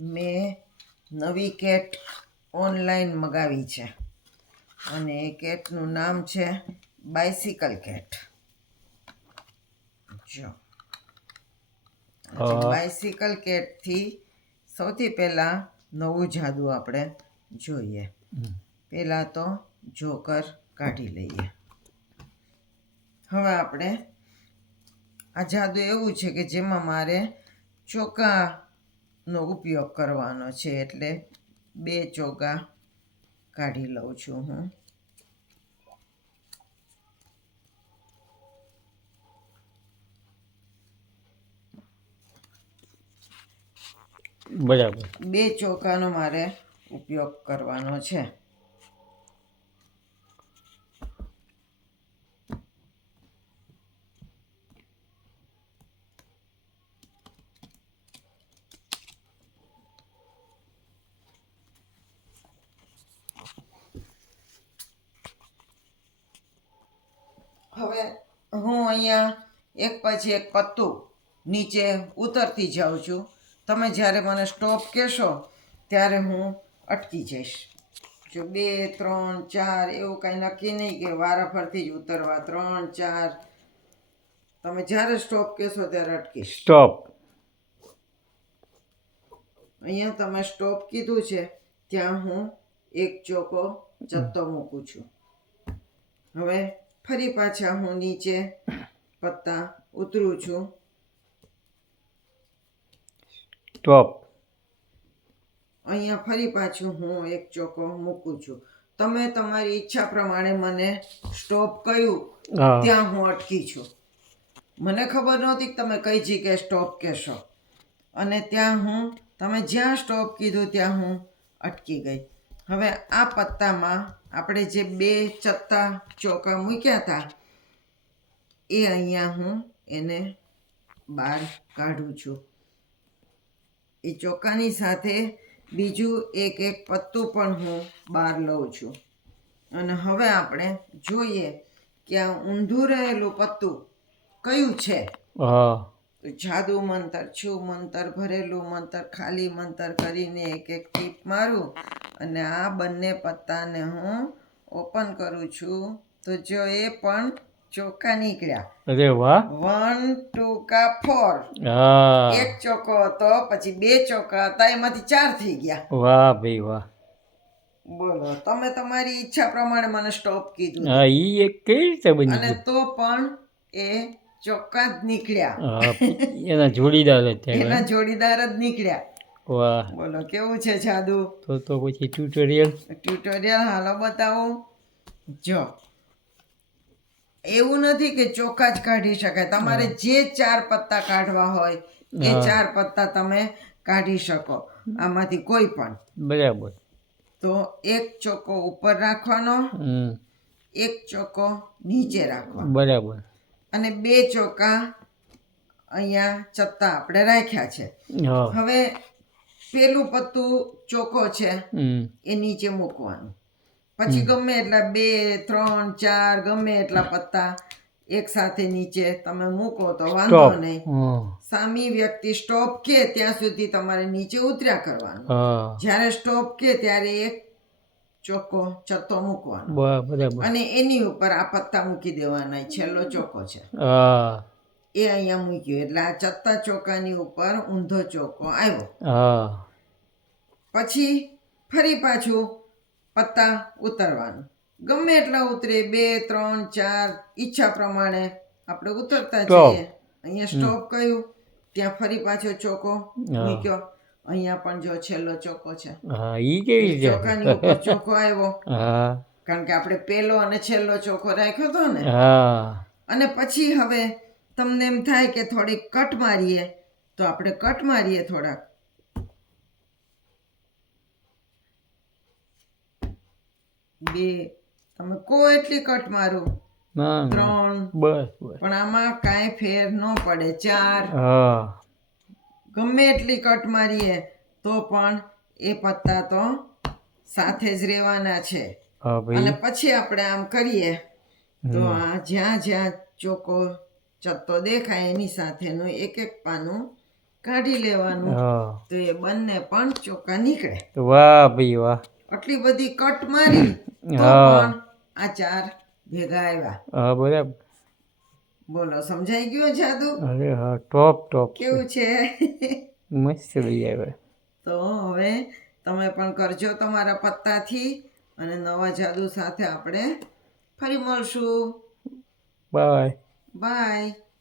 મેં નવી cat online મગાવી છે. અને એ કેટનું નામ છે બાઇસિકલ કેટ. જો. બાઇસિકલ કેટથી સૌથી પહેલાં નવું જાદુ આપણે જોઈએ. પહેલાં તો જોકર કાઢી લઈએ. હવે આપણે આ જાદુ એવું છે કે જેમાં મારે ચોકાનો ઉપયોગ કરવાનો છે એટલે બે ચોકા કાઢી લઉં છું હું. બરાબર. બે ચોકાનો મારે ઉપયોગ કરવાનો છે હવે હું અહીંયા એક પછી એક પત્તું નીચે ઉતરતી જાઉં છું. તમે જ્યારે મને સ્ટોપ કહેશો ત્યારે હું અટકી જઈશ. જો બે ત્રણ ચાર એવું કાંઈ નક્કી નહીં કે વારાફરતી જ ઉતરવા. ત્રણ ચાર. તમે જ્યારે સ્ટોપ કહેશો ત્યારે અટકીશ. સ્ટોપ. અહીંયા તમે સ્ટોપ કીધું છે ત્યાં હું એક ચોકો જથ્થો મૂકું છું. હવે ફરી પાછા હું નીચે પત્તા ઉતરું છું. સ્ટોપ અહીંયા ફરી પાછું હું એક ચોકો મૂકું છું. તમે તમારી ઈચ્છા પ્રમાણે મને સ્ટોપ કહ્યું ત્યાં હું અટકી છું. મને ખબર નહોતી કે તમે કઈ જગ્યાએ સ્ટોપ કહેશો. અને ત્યાં હું તમે જ્યાં સ્ટોપ કીધું ત્યાં હું અટકી ગઈ. હવે આ પત્તામાં આપણે જે બે ચત્તા ચોકા મૂક્યા હતા એ અહીંયા હું એને બહાર કાઢું છું. એ ચોકાની સાથે બીજું એક એક પત્તું પણ હું બહાર લઉં છું. અને હવે આપણે જોઈએ કે આ ઊંધું રહેલું પત્તું કયું છે? જાદુ મંતર છું મંતર ભરેલું મંતર ખાલી મંતર કરીને એક એક ટીપ મારું. અને આ બંને પત્તાને હું ઓપન કરું છું. તો જો એ પણ ચોખ્ખા નીકળ્યા. અરે વાહ. વન ટુ કા ફોર. એક ચોકો હતો પછી બે ચોકા હતા એમાંથી ચાર થઈ ગયા. વાહ ભાઈ વાહ. બોલો તમે તમારી ઈચ્છા પ્રમાણે મને સ્ટોપ કીધું હા ઈ એક કઈ રીતે બની અને તો પણ એ ચોક્કા જ નીકળ્યા. એના જોડીદાર એના જોડીદાર જ નીકળ્યા. વાહ. બોલો કેવું છે જાદુ? તો તો પછી ટ્યુટોરિયલ ટ્યુટોરિયલ હાલો બતાવો. જો. એવું નથી કે ચોખા જ કાઢી શકાય. તમારે જે ચાર પત્તા કાઢવા હોય એ ચાર પત્તા તમે કાઢી શકો. આમાંથી કોઈ પણ. બરાબર. તો એક ચોકો ઉપર રાખવાનો એક ચોકો નીચે રાખવાનો. બરાબર. અને બે ચોકા અહીંયા ચત્તા આપણે રાખ્યા છે. હવે પેલું પત્તું ચોકો છે એ નીચે મૂકવાનું. પછી ગમે એટલા બે ત્રણ ચાર ગમે એટલા પત્તા એક સાથે નીચે તમે મૂકો તો વાંધો નહીં. સામી વ્યક્તિ સ્ટોપ કે ત્યાં સુધી તમારે નીચે ઉતર્યા કરવાનું. જ્યારે સ્ટોપ કે ત્યારે એક ચોખ્ખો ચત્તો મૂકવાનો. અને એની ઉપર આ પત્તા મૂકી દેવાના છેલ્લો ચોખ્ખો છે. એ અહીંયા મૂક્યો. એટલે આ ચત્તા ચોકાની ઉપર ઊંધો ચોકો આવ્યો. પછી ફરી પાછું પત્તા ઉતરવાનું. ગમે એટલા ઉતરે બે ત્રણ ચાર ઈચ્છા પ્રમાણે આપણે ઉતરતા જઈએ. અહીંયા સ્ટોપ કહ્યું ત્યાં ફરી પાછો ચોકો. મૂક્યો. અહીંયા પણ જો છેલ્લો ચોકો છે. ચોકાની ઉપર ચોકો આવ્યો. કારણ કે આપણે પેલો અને છેલ્લો ચોકો રાખ્યો હતો ને. અને પછી હવે તમને એમ થાય કે થોડીક કટ મારીએ તો આપણે કટ મારીએ થોડાક. બે. તમે કો એટલી કટ મારો? ત્રણ. બસ પણ આમાં કાંઈ ફેર ન પડે. ચાર. ગમે એટલી કટ મારીએ તો પણ એ પત્તા તો સાથે જ રહેવાના છે. અને પછી આપણે આમ કરીએ. તો આ જ્યાં જ્યાં ચોકો ચત્તો દેખાય એની સાથેનું એક એક પાનું કાઢી લેવાનું. તો એ બંને પણ ચોખ્ખા નીકળે. વાહ ભાઈ વાહ. આટલી બધી કટ મારી તો પણ આ ચાર ભેગા આવ્યા. હા બરાબર. બોલો સમજાઈ ગયો જાદુ? અરે હા ટોપ ટોપ કેવું છે? મસ્ત લઈ આવે તો હવે તમે પણ કરજો તમારા પત્તાથી અને નવા જાદુ સાથે આપણે ફરી મળશું. બાય. બાય